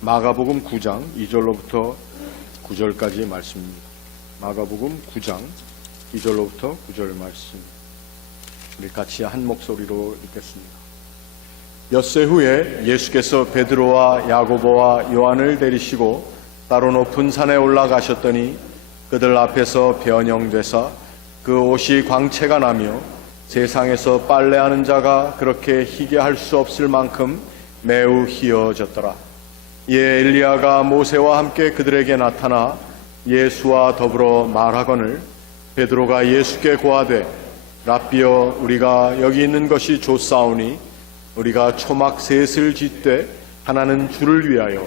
마가복음 9장 2절로부터 9절까지의 말씀입니다. 마가복음 9장 2절로부터 9절 말씀. 우리 같이 한 목소리로 읽겠습니다. 엿새 후에 예수께서 베드로와 야고보와 요한을 데리시고 따로 높은 산에 올라가셨더니 그들 앞에서 변형되사 그 옷이 광채가 나며 세상에서 빨래하는 자가 그렇게 희게 할 수 없을 만큼 매우 희어졌더라. 이에 엘리야가 모세와 함께 그들에게 나타나 예수와 더불어 말하거늘 베드로가 예수께 고하되 랍비여 우리가 여기 있는 것이 좋사오니 우리가 초막 셋을 짓되 하나는 주를 위하여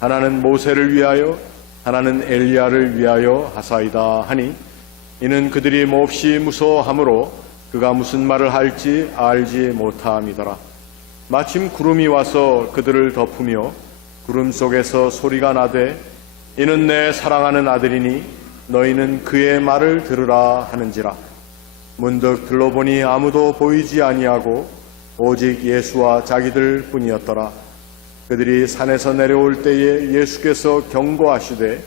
하나는 모세를 위하여 하나는 엘리야를 위하여 하사이다 하니 이는 그들이 몹시 무서워하므로 그가 무슨 말을 할지 알지 못함이더라. 마침 구름이 와서 그들을 덮으며 구름 속에서 소리가 나되 이는 내 사랑하는 아들이니 너희는 그의 말을 들으라 하는지라. 문득 들러보니 아무도 보이지 아니하고 오직 예수와 자기들 뿐이었더라. 그들이 산에서 내려올 때에 예수께서 경고하시되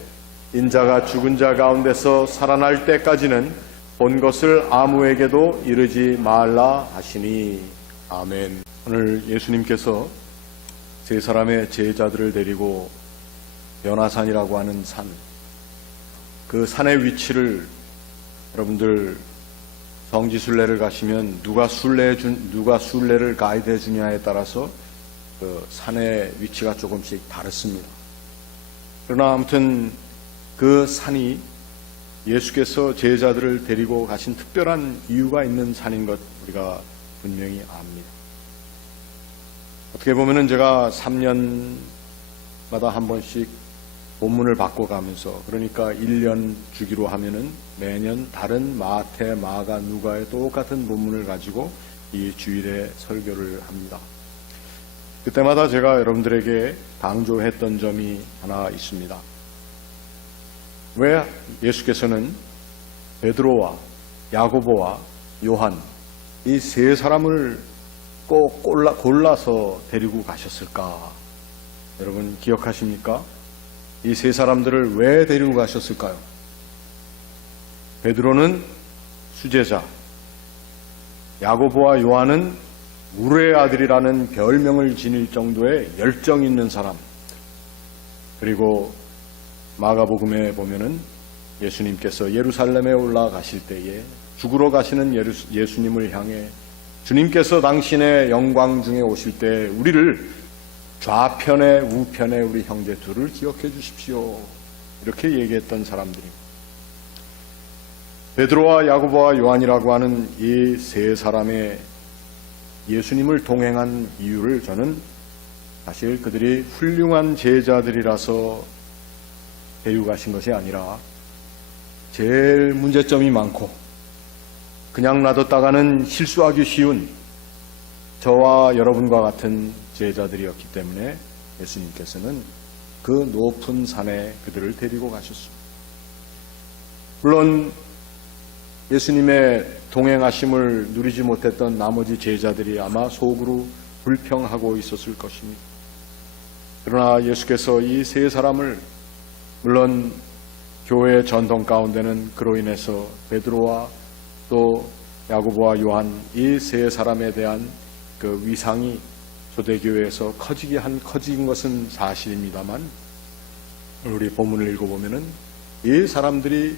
인자가 죽은 자 가운데서 살아날 때까지는 본 것을 아무에게도 이르지 말라 하시니. 아멘. 오늘 예수님께서 세 사람의 제자들을 데리고 변화산이라고 하는 산, 그 산의 위치를 여러분들 성지순례를 가시면 누가 순례를 가이드해 주냐에 따라서 그 산의 위치가 조금씩 다릅니다. 그러나 아무튼 그 산이 예수께서 제자들을 데리고 가신 특별한 이유가 있는 산인 것 우리가 분명히 압니다. 어떻게 보면은 제가 3년마다 한 번씩 본문을 바꿔가면서, 그러니까 1년 주기로 하면은 매년 다른 마태, 마가, 누가의 똑같은 본문을 가지고 이 주일에 설교를 합니다. 그때마다 제가 여러분들에게 강조했던 점이 하나 있습니다. 왜 예수께서는 베드로와 야고보와 요한 이 세 사람을 꼭 골라서 데리고 가셨을까? 여러분 기억하십니까? 이 세 사람들을 왜 데리고 가셨을까요? 베드로는 수제자, 야고보와 요한은 물의 아들이라는 별명을 지닐 정도의 열정 있는 사람, 그리고 마가복음에 보면은 예수님께서 예루살렘에 올라가실 때에 죽으러 가시는 예수님을 향해 주님께서 당신의 영광 중에 오실 때 우리를 좌편에 우편에 우리 형제 둘을 기억해 주십시오, 이렇게 얘기했던 사람들입니다. 베드로와 야고보와 요한이라고 하는 이 세 사람의 예수님을 동행한 이유를 저는 사실 그들이 훌륭한 제자들이라서 데리고 가신 것이 아니라 제일 문제점이 많고 그냥 놔뒀다가는 실수하기 쉬운 저와 여러분과 같은 제자들이었기 때문에 예수님께서는 그 높은 산에 그들을 데리고 가셨습니다. 물론 예수님의 동행하심을 누리지 못했던 나머지 제자들이 아마 속으로 불평하고 있었을 것입니다. 그러나 예수께서 이 세 사람을, 물론 교회의 전통 가운데는 그로 인해서 베드로와 또 야고보와 요한 이 세 사람에 대한 그 위상이 초대교회에서 커진 것은 사실입니다만, 우리 본문을 읽어보면은 이 사람들이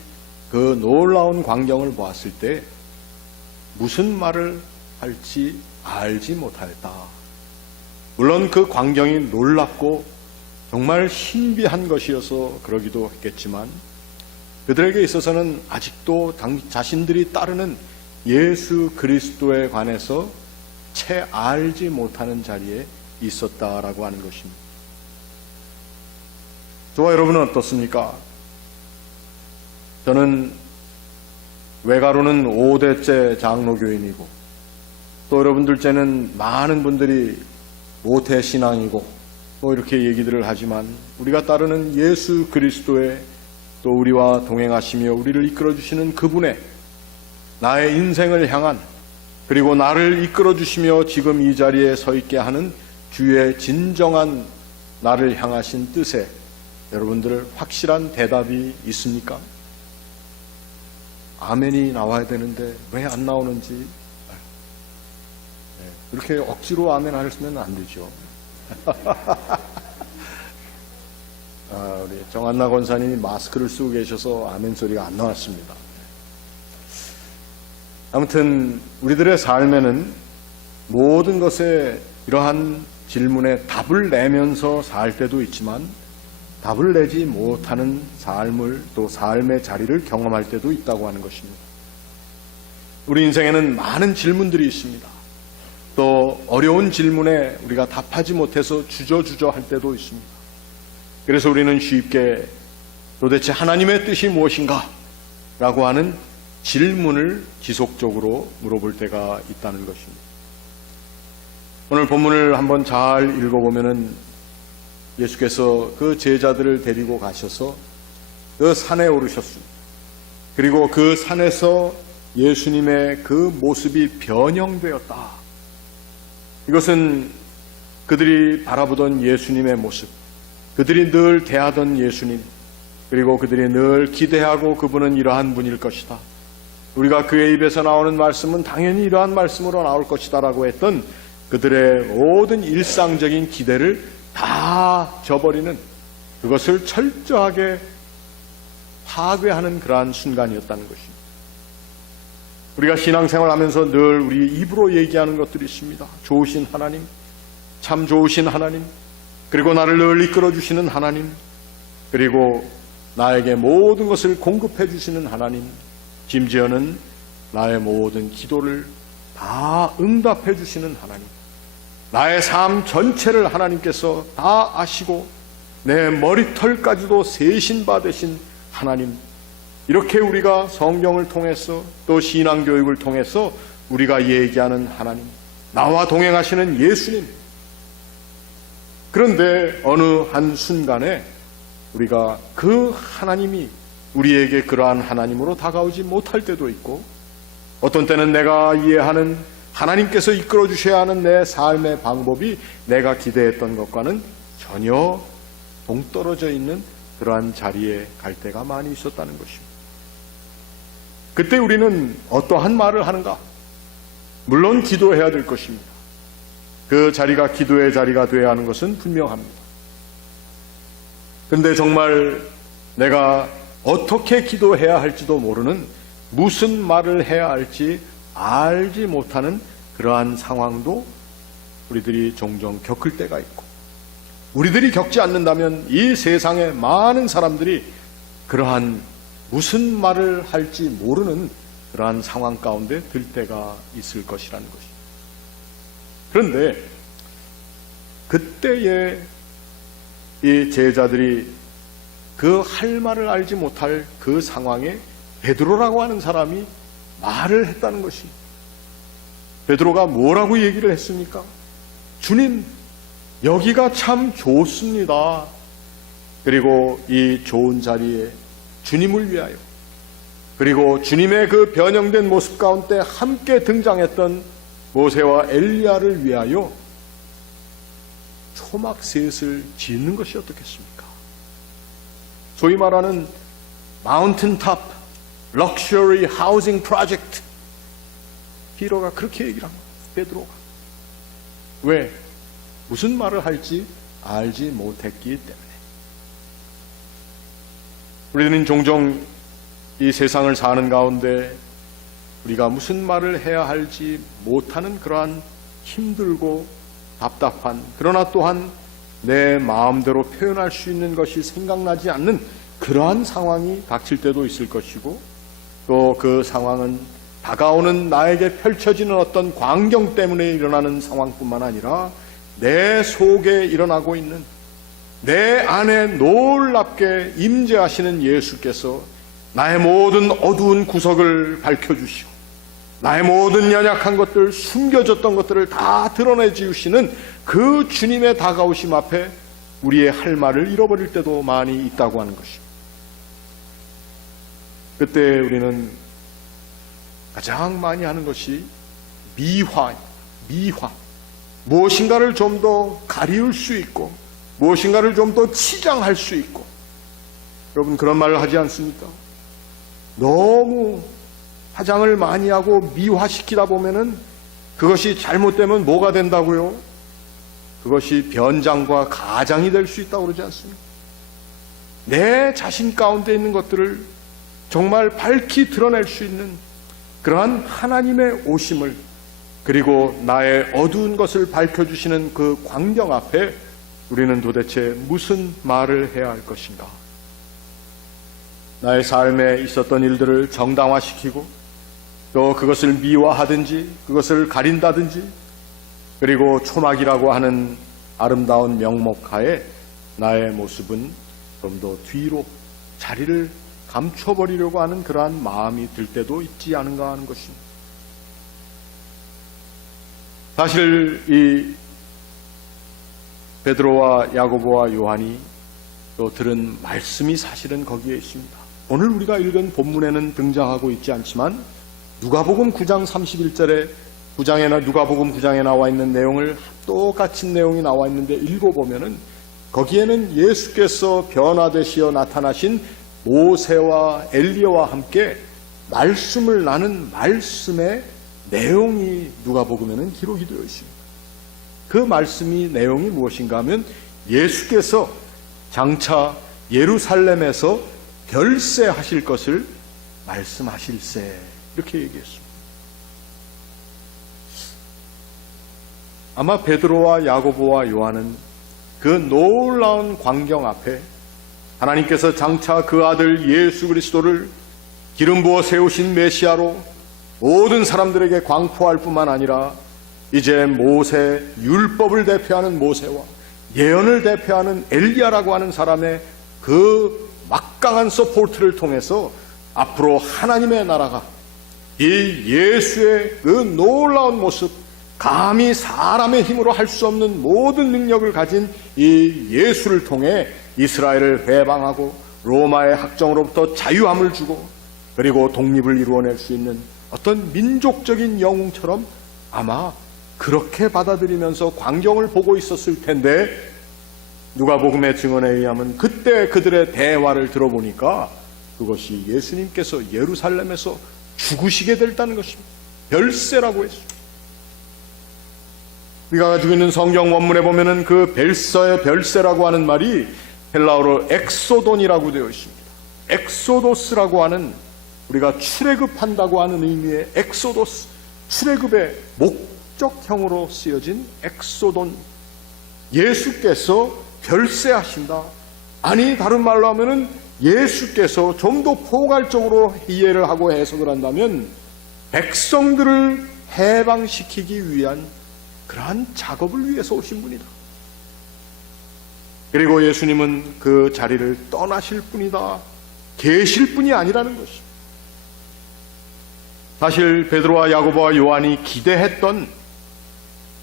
그 놀라운 광경을 보았을 때 무슨 말을 할지 알지 못하였다. 물론 그 광경이 놀랍고 정말 신비한 것이어서 그러기도 했겠지만 그들에게 있어서는 아직도 자신들이 따르는 예수 그리스도에 관해서 채 알지 못하는 자리에 있었다라고 하는 것입니다. 저와 여러분은 어떻습니까? 저는 외가로는 5대째 장로교인이고 또 여러분들째는 많은 분들이 모태신앙이고 뭐 이렇게 얘기들을 하지만 우리가 따르는 예수 그리스도의 또 우리와 동행하시며 우리를 이끌어주시는 그분의 나의 인생을 향한, 그리고 나를 이끌어주시며 지금 이 자리에 서 있게 하는 주의 진정한 나를 향하신 뜻에 여러분들 확실한 대답이 있습니까? 아멘이 나와야 되는데 왜 안 나오는지 그렇게 억지로 아멘 하시면 안 되죠. 우리 정한나 권사님이 마스크를 쓰고 계셔서 아멘 소리가 안 나왔습니다. 아무튼 우리들의 삶에는 모든 것에 이러한 질문에 답을 내면서 살 때도 있지만 답을 내지 못하는 삶을 또 삶의 자리를 경험할 때도 있다고 하는 것입니다. 우리 인생에는 많은 질문들이 있습니다. 또 어려운 질문에 우리가 답하지 못해서 주저주저 할 때도 있습니다. 그래서 우리는 쉽게 도대체 하나님의 뜻이 무엇인가? 라고 하는 질문을 지속적으로 물어볼 때가 있다는 것입니다. 오늘 본문을 한번 잘 읽어보면은 예수께서 그 제자들을 데리고 가셔서 그 산에 오르셨습니다. 그리고 그 산에서 예수님의 그 모습이 변형되었다. 이것은 그들이 바라보던 예수님의 모습, 그들이 늘 대하던 예수님, 그리고 그들이 늘 기대하고 그분은 이러한 분일 것이다. 우리가 그의 입에서 나오는 말씀은 당연히 이러한 말씀으로 나올 것이다 라고 했던 그들의 모든 일상적인 기대를 다 저버리는, 그것을 철저하게 파괴하는 그러한 순간이었다는 것입니다. 우리가 신앙생활 하면서 늘 우리 입으로 얘기하는 것들이 있습니다. 좋으신 하나님, 참 좋으신 하나님, 그리고 나를 늘 이끌어 주시는 하나님, 그리고 나에게 모든 것을 공급해 주시는 하나님, 심지어는 나의 모든 기도를 다 응답해 주시는 하나님, 나의 삶 전체를 하나님께서 다 아시고 내 머리털까지도 세신 받으신 하나님, 이렇게 우리가 성경을 통해서 또 신앙교육을 통해서 우리가 얘기하는 하나님, 나와 동행하시는 예수님. 그런데 어느 한 순간에 우리가 그 하나님이 우리에게 그러한 하나님으로 다가오지 못할 때도 있고, 어떤 때는 내가 이해하는 하나님께서 이끌어 주셔야 하는 내 삶의 방법이 내가 기대했던 것과는 전혀 동떨어져 있는 그러한 자리에 갈 때가 많이 있었다는 것입니다. 그때 우리는 어떠한 말을 하는가? 물론 기도해야 될 것입니다. 그 자리가 기도의 자리가 되어야 하는 것은 분명합니다. 그런데 정말 내가 어떻게 기도해야 할지도 모르는, 무슨 말을 해야 할지 알지 못하는 그러한 상황도 우리들이 종종 겪을 때가 있고, 우리들이 겪지 않는다면 이 세상의 많은 사람들이 그러한 무슨 말을 할지 모르는 그러한 상황 가운데 들 때가 있을 것이라는 것입니다. 그런데 그때에 이 제자들이 그 할 말을 알지 못할 그 상황에 베드로라고 하는 사람이 말을 했다는 것입니다. 베드로가 뭐라고 얘기를 했습니까? 주님, 여기가 참 좋습니다. 그리고 이 좋은 자리에 주님을 위하여, 그리고 주님의 그 변형된 모습 가운데 함께 등장했던 모세와 엘리야를 위하여 초막셋을 짓는 것이 어떻겠습니까? 소위 말하는 마운틴탑 럭셔리 하우징 프로젝트. 히로가 그렇게 얘기를 합니다. 베드로가. 왜? 무슨 말을 할지 알지 못했기 때문에. 우리는 종종 이 세상을 사는 가운데 우리가 무슨 말을 해야 할지 못하는 그러한 힘들고 답답한, 그러나 또한 내 마음대로 표현할 수 있는 것이 생각나지 않는 그러한 상황이 닥칠 때도 있을 것이고, 또 그 상황은 다가오는 나에게 펼쳐지는 어떤 광경 때문에 일어나는 상황뿐만 아니라 내 속에 일어나고 있는, 내 안에 놀랍게 임재하시는 예수께서 나의 모든 어두운 구석을 밝혀주시고 나의 모든 연약한 것들, 숨겨졌던 것들을 다 드러내 지으시는 그 주님의 다가오심 앞에 우리의 할 말을 잃어버릴 때도 많이 있다고 하는 것입니다. 그때 우리는 가장 많이 하는 것이 미화. 무엇인가를 좀 더 가리울 수 있고 무엇인가를 좀 더 치장할 수 있고, 여러분 그런 말을 하지 않습니까? 너무 화장을 많이 하고 미화시키다 보면은 그것이 잘못되면 뭐가 된다고요? 그것이 변장과 가장이 될 수 있다고 그러지 않습니까? 내 자신 가운데 있는 것들을 정말 밝히 드러낼 수 있는 그러한 하나님의 오심을, 그리고 나의 어두운 것을 밝혀주시는 그 광경 앞에 우리는 도대체 무슨 말을 해야 할 것인가? 나의 삶에 있었던 일들을 정당화시키고 또 그것을 미화하든지 그것을 가린다든지, 그리고 초막이라고 하는 아름다운 명목하에 나의 모습은 좀 더 뒤로 자리를 감춰버리려고 하는 그러한 마음이 들 때도 있지 않은가 하는 것입니다. 사실 이 베드로와 야고보와 요한이 또 들은 말씀이 사실은 거기에 있습니다. 오늘 우리가 읽은 본문에는 등장하고 있지 않지만 누가복음 9장 31절에 누가복음 9장에 나와 있는 내용을 똑같은 내용이 나와 있는데 읽어보면은 거기에는 예수께서 변화되시어 나타나신 모세와 엘리야와 함께 말씀을 나눈 말씀의 내용이 누가복음에는 기록이 되어 있습니다. 그 말씀이 내용이 무엇인가 하면 예수께서 장차 예루살렘에서 별세하실 것을 말씀하실세, 이렇게 얘기했습니다. 아마 베드로와 야고보와 요한은 그 놀라운 광경 앞에 하나님께서 장차 그 아들 예수 그리스도를 기름 부어 세우신 메시아로 모든 사람들에게 광포할 뿐만 아니라 이제 모세, 율법을 대표하는 모세와 예언을 대표하는 엘리야라고 하는 사람의 그 막강한 서포트를 통해서 앞으로 하나님의 나라가 이 예수의 그 놀라운 모습, 감히 사람의 힘으로 할 수 없는 모든 능력을 가진 이 예수를 통해 이스라엘을 해방하고 로마의 학정으로부터 자유함을 주고 그리고 독립을 이루어낼 수 있는 어떤 민족적인 영웅처럼 아마 그렇게 받아들이면서 광경을 보고 있었을 텐데, 누가복음의 증언에 의하면 그때 그들의 대화를 들어보니까 그것이 예수님께서 예루살렘에서 죽으시게 됐다는 것입니다. 별세라고 했습니다. 우리가 가지고 있는 성경 원문에 보면은 그 별세라고 하는 말이 헬라어로 엑소돈이라고 되어 있습니다. 엑소도스라고 하는, 우리가 출애굽한다고 하는 의미의 엑소도스, 출애굽의 목적형으로 쓰여진 엑소돈, 예수께서 별세하신다. 아니 다른 말로 하면은 예수께서 좀 더 포괄적으로 이해를 하고 해석을 한다면 백성들을 해방시키기 위한 그러한 작업을 위해서 오신 분이다. 그리고 예수님은 그 자리를 떠나실 분이다, 계실 분이 아니라는 것입니다. 사실 베드로와 야고보와 요한이 기대했던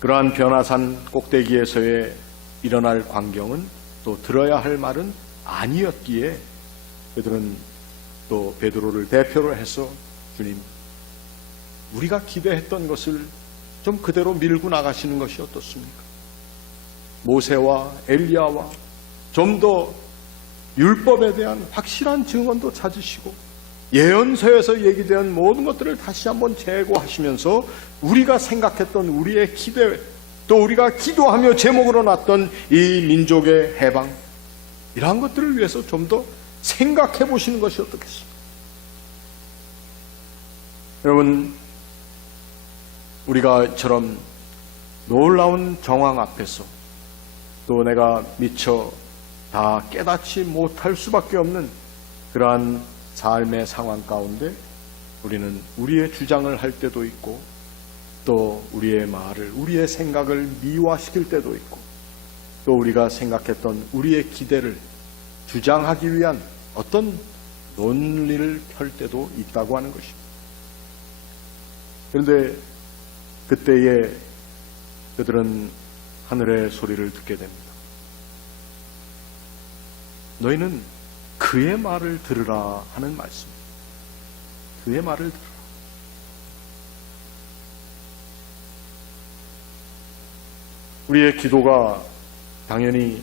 그러한 변화산 꼭대기에서의 일어날 광경은, 또 들어야 할 말은 아니었기에 그들은 또 베드로를 대표로 해서 주님, 우리가 기대했던 것을 좀 그대로 밀고 나가시는 것이 어떻습니까? 모세와 엘리야와 좀 더 율법에 대한 확실한 증언도 찾으시고 예언서에서 얘기된 모든 것들을 다시 한번 재고하시면서 우리가 생각했던 우리의 기대, 또 우리가 기도하며 제목으로 놨던 이 민족의 해방, 이러한 것들을 위해서 좀 더 생각해 보시는 것이 어떻겠습니까? 여러분, 우리가 이처럼 놀라운 정황 앞에서 또 내가 미처 다 깨닫지 못할 수밖에 없는 그러한 삶의 상황 가운데 우리는 우리의 주장을 할 때도 있고 또 우리의 말을, 우리의 생각을 미화시킬 때도 있고 또 우리가 생각했던 우리의 기대를 주장하기 위한 어떤 논리를 펼 때도 있다고 하는 것입니다. 그런데 그때에 그들은 하늘의 소리를 듣게 됩니다. 너희는 그의 말을 들으라 하는 말씀입니다. 그의 말을 들으라. 우리의 기도가 당연히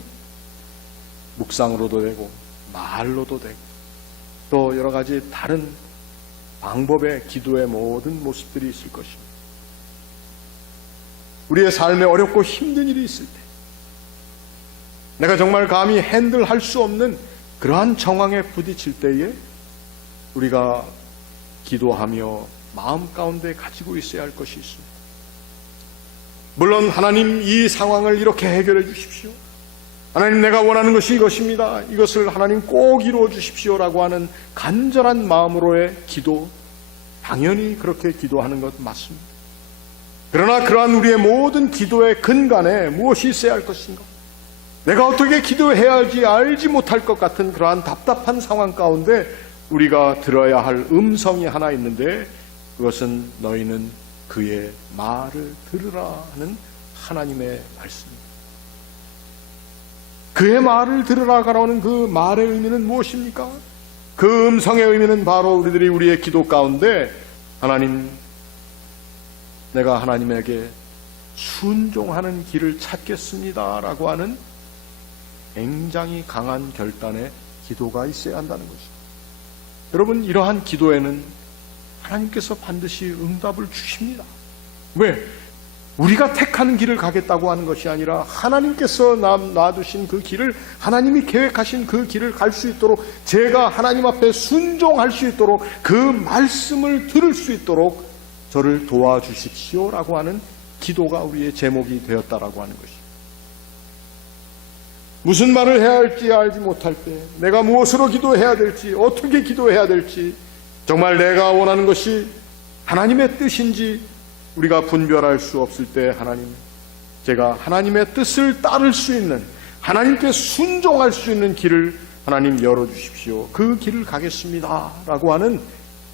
묵상으로도 되고 말로도 되고 또 여러 가지 다른 방법의 기도의 모든 모습들이 있을 것입니다. 우리의 삶에 어렵고 힘든 일이 있을 때, 내가 정말 감히 핸들할 수 없는 그러한 정황에 부딪힐 때에 우리가 기도하며 마음 가운데 가지고 있어야 할 것이 있습니다. 물론 하나님, 이 상황을 이렇게 해결해 주십시오. 하나님, 내가 원하는 것이 이것입니다. 이것을 하나님 꼭 이루어 주십시오라고 하는 간절한 마음으로의 기도, 당연히 그렇게 기도하는 것 맞습니다. 그러나 그러한 우리의 모든 기도의 근간에 무엇이 있어야 할 것인가? 내가 어떻게 기도해야 할지 알지 못할 것 같은 그러한 답답한 상황 가운데 우리가 들어야 할 음성이 하나 있는데, 그것은 너희는 그의 말을 들으라 하는 하나님의 말씀입니다. 그의 말을 들으라고 하는 그 말의 의미는 무엇입니까? 그 음성의 의미는 바로 우리들이 우리의 기도 가운데 하나님, 내가 하나님에게 순종하는 길을 찾겠습니다 라고 하는 굉장히 강한 결단의 기도가 있어야 한다는 것입니다. 여러분, 이러한 기도에는 하나님께서 반드시 응답을 주십니다. 왜? 우리가 택하는 길을 가겠다고 하는 것이 아니라 하나님께서 놔두신 그 길을, 하나님이 계획하신 그 길을 갈 수 있도록, 제가 하나님 앞에 순종할 수 있도록, 그 말씀을 들을 수 있도록 저를 도와주십시오라고 하는 기도가 우리의 제목이 되었다라고 하는 것입니다. 무슨 말을 해야 할지 알지 못할 때, 내가 무엇으로 기도해야 될지, 어떻게 기도해야 될지, 정말 내가 원하는 것이 하나님의 뜻인지 우리가 분별할 수 없을 때, 하나님, 제가 하나님의 뜻을 따를 수 있는, 하나님께 순종할 수 있는 길을 하나님 열어주십시오. 그 길을 가겠습니다 라고 하는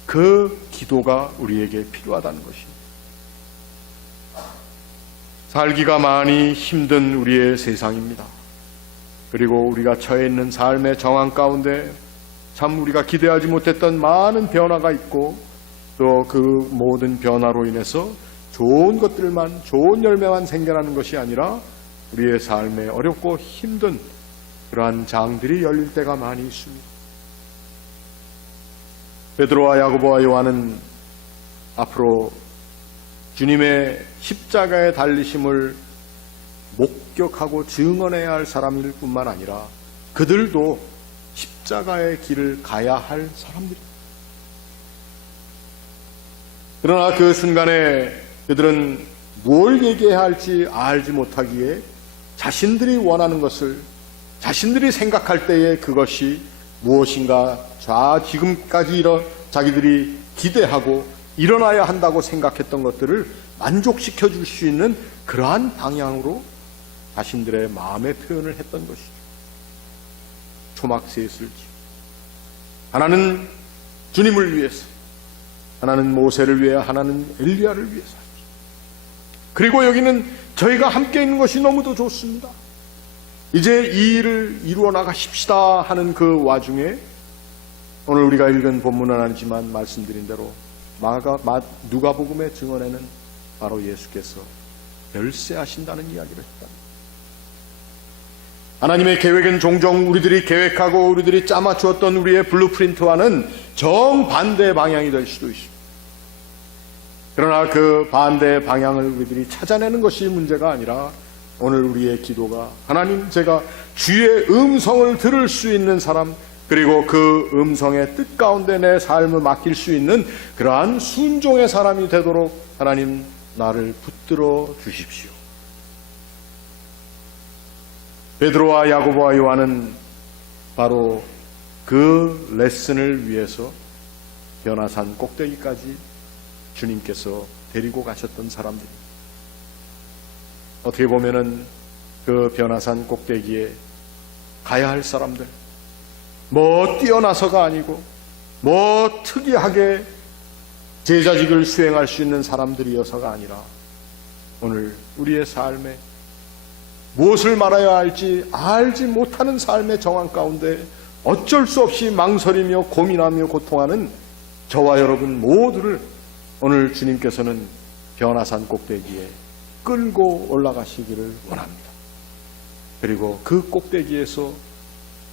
그 기도가 우리에게 필요하다는 것입니다. 살기가 많이 힘든 우리의 세상입니다. 그리고 우리가 처해 있는 삶의 정황 가운데 참 우리가 기대하지 못했던 많은 변화가 있고, 또 그 모든 변화로 인해서 좋은 것들만, 좋은 열매만 생겨나는 것이 아니라 우리의 삶에 어렵고 힘든 그러한 장들이 열릴 때가 많이 있습니다. 베드로와 야고보와 요한은 앞으로 주님의 십자가의 달리심을 목격하고 증언해야 할 사람일 뿐만 아니라 그들도 십자가의 길을 가야 할 사람들입니다. 그러나 그 순간에 그들은 뭘 얘기해야 할지 알지 못하기에 자신들이 원하는 것을, 자신들이 생각할 때에 그것이 무엇인가, 지금까지 자기들이 기대하고 일어나야 한다고 생각했던 것들을 만족시켜 줄 수 있는 그러한 방향으로 자신들의 마음의 표현을 했던 것이죠. 초막셋을 지고, 하나는 주님을 위해서, 하나는 모세를 위해, 하나는 엘리야를 위해서, 그리고 여기는 저희가 함께 있는 것이 너무도 좋습니다. 이제 이 일을 이루어 나가십시다 하는 그 와중에 오늘 우리가 읽은 본문은 아니지만 말씀드린 대로 누가복음의 증언에는 바로 예수께서 별세하신다는 이야기를 했답니다. 하나님의 계획은 종종 우리들이 계획하고 우리들이 짜맞추었던 우리의 블루프린트와는 정반대의 방향이 될 수도 있습니다. 그러나 그 반대의 방향을 우리들이 찾아내는 것이 문제가 아니라, 오늘 우리의 기도가 하나님, 제가 주의 음성을 들을 수 있는 사람, 그리고 그 음성의 뜻 가운데 내 삶을 맡길 수 있는 그러한 순종의 사람이 되도록 하나님, 나를 붙들어 주십시오. 베드로와 야고보와 요한은 바로 그 레슨을 위해서 변화산 꼭대기까지 주님께서 데리고 가셨던 사람들입니다. 어떻게 보면은 그 변화산 꼭대기에 가야 할 사람들, 뭐 뛰어나서가 아니고 뭐 특이하게 제자직을 수행할 수 있는 사람들이어서가 아니라, 오늘 우리의 삶에 무엇을 말해야 할지 알지 못하는 삶의 정황 가운데 어쩔 수 없이 망설이며 고민하며 고통하는 저와 여러분 모두를 오늘 주님께서는 변화산 꼭대기에 끌고 올라가시기를 원합니다. 그리고 그 꼭대기에서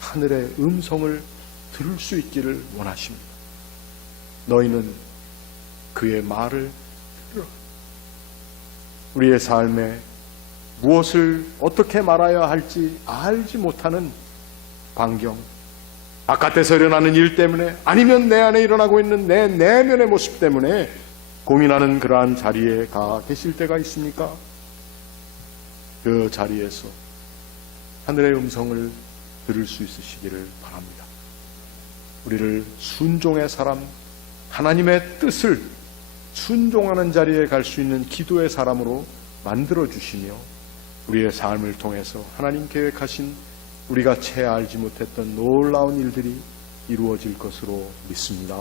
하늘의 음성을 들을 수 있기를 원하십니다. 너희는 그의 말을 들으라. 우리의 삶에 무엇을 어떻게 말해야 할지 알지 못하는 반경, 바깥에서 일어나는 일 때문에 아니면 내 안에 일어나고 있는 내 내면의 모습 때문에 고민하는 그러한 자리에 가 계실 때가 있습니까? 그 자리에서 하늘의 음성을 들을 수 있으시기를 바랍니다. 우리를 순종의 사람, 하나님의 뜻을 순종하는 자리에 갈 수 있는 기도의 사람으로 만들어주시며 우리의 삶을 통해서 하나님 계획하신 우리가 채 알지 못했던 놀라운 일들이 이루어질 것으로 믿습니다.